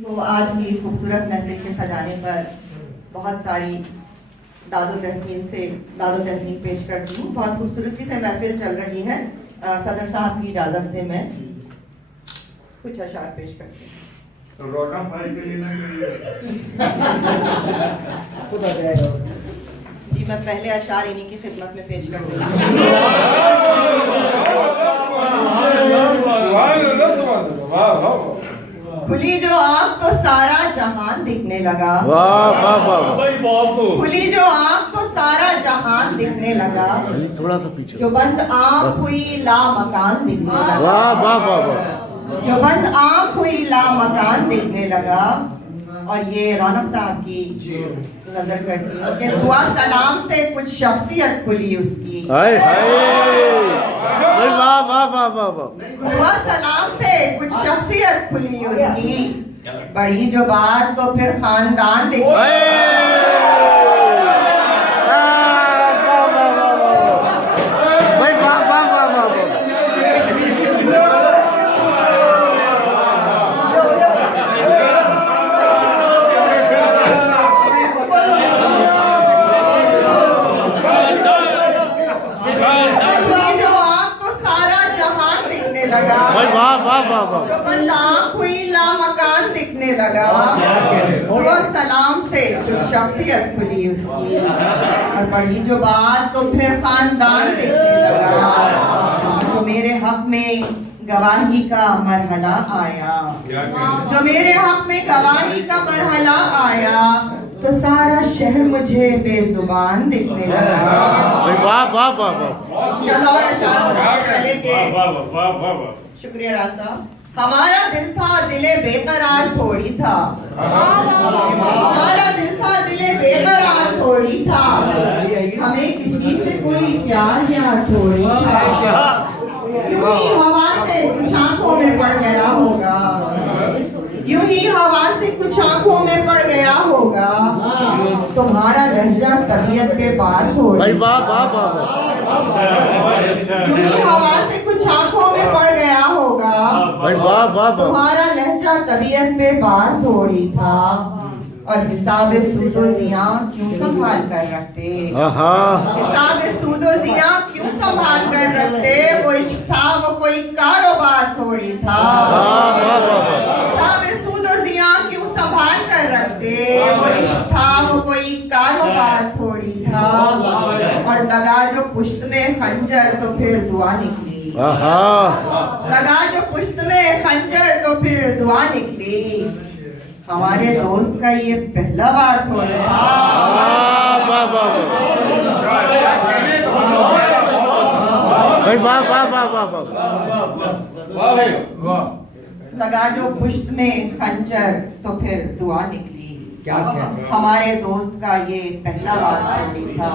वो आज की खूबसूरत महफिल के सजाने पर बहुत सारी दादो तहसीन पेश करती हूँ। बहुत खूबसूरती से महफिल चल रही है। सदर साहब की इजाज़त से मैं कुछ अशार पेश करती हूँ। तो रोना भाई के लिए ना जी, मैं पहले अशार इन्हीं की खिदमत में पेश करती हूँ। खुली जो आँख तो सारा जहान दिखने लगा। वाह वाह वाह। खुली जो आँख तो सारा जहान दिखने लगा। थोड़ा सा पीछे। जो बंद आँख हुई ला मकान दिखने लगा। वाह वाह वाह वाह। जो बंद आँख हुई ला मकान दिखने लगा। और ये रौनक साहब की नजर करती है कि दुआ सलाम से कुछ शख्सियत खुली उसकी। हाय हाय। वाह वाह वाह वाह वाह। दुआ सलाम से कुछ शख्सियत खुली उसकी। बड़ी जो बात तो फिर खानदान देखी। वाह वाह वाह वाह। जो बंद आँख हुई ला मकान दिखने लगा। दुआ सलाम से कुछ शख्सियत खुली उसकी। और बड़ी जो बात तो फिर खानदान दिखने लगा। जो मेरे हक में गवाही का मरहला आया। जो मेरे हक में गवाही का मरहला आया तो सारा शहर मुझे बेजुबान दिखने लगा। वाह वाह वाह वाह। शुक्रिया रासा। हमारा दिल था दिले बेकरार थोड़ी था। हमारा दिल था दिले बेकरार थोड़ी था। हमें किसी से कोई प्यार यार थोड़ी था। यूं ही हवा से कुछ आंखों में पड़ गया होगा। यूं ही हवा से कुछ आंखों में पड़ गया होगा। तुम्हारा लहजा तबीयत पे पार थोड़ी। वाह वाह वाह। यूं ही हवा से कुछ आंखों में पड़ गया होगा। वाह वाह वाह। तुम्हारा लहजा तबीयत पे बार थोड़ी था। और हिसाब सूदो जिया क्यों संभाल कर रखते। हिसाब सूदो जिया क्यों संभाल कर रखते। वो इश्क था वो कोई कारोबार थोड़ी था। हिसाब सूदो जिया क्यों संभाल कर रखते। वो इश्क था वो कोई कारोबार थोड़ी था। और लगा जो पुश्त में खंजर तो फिर दुआ निकली। लगा जो पुश्त में खंजर तो फिर दुआ निकली। हमारे दोस्त का ये पहला बार थोड़ा लगा जो पुश्त में खंजर तो फिर दुआ निकली। हमारे दोस्त का ये पहला बार थोड़ी था।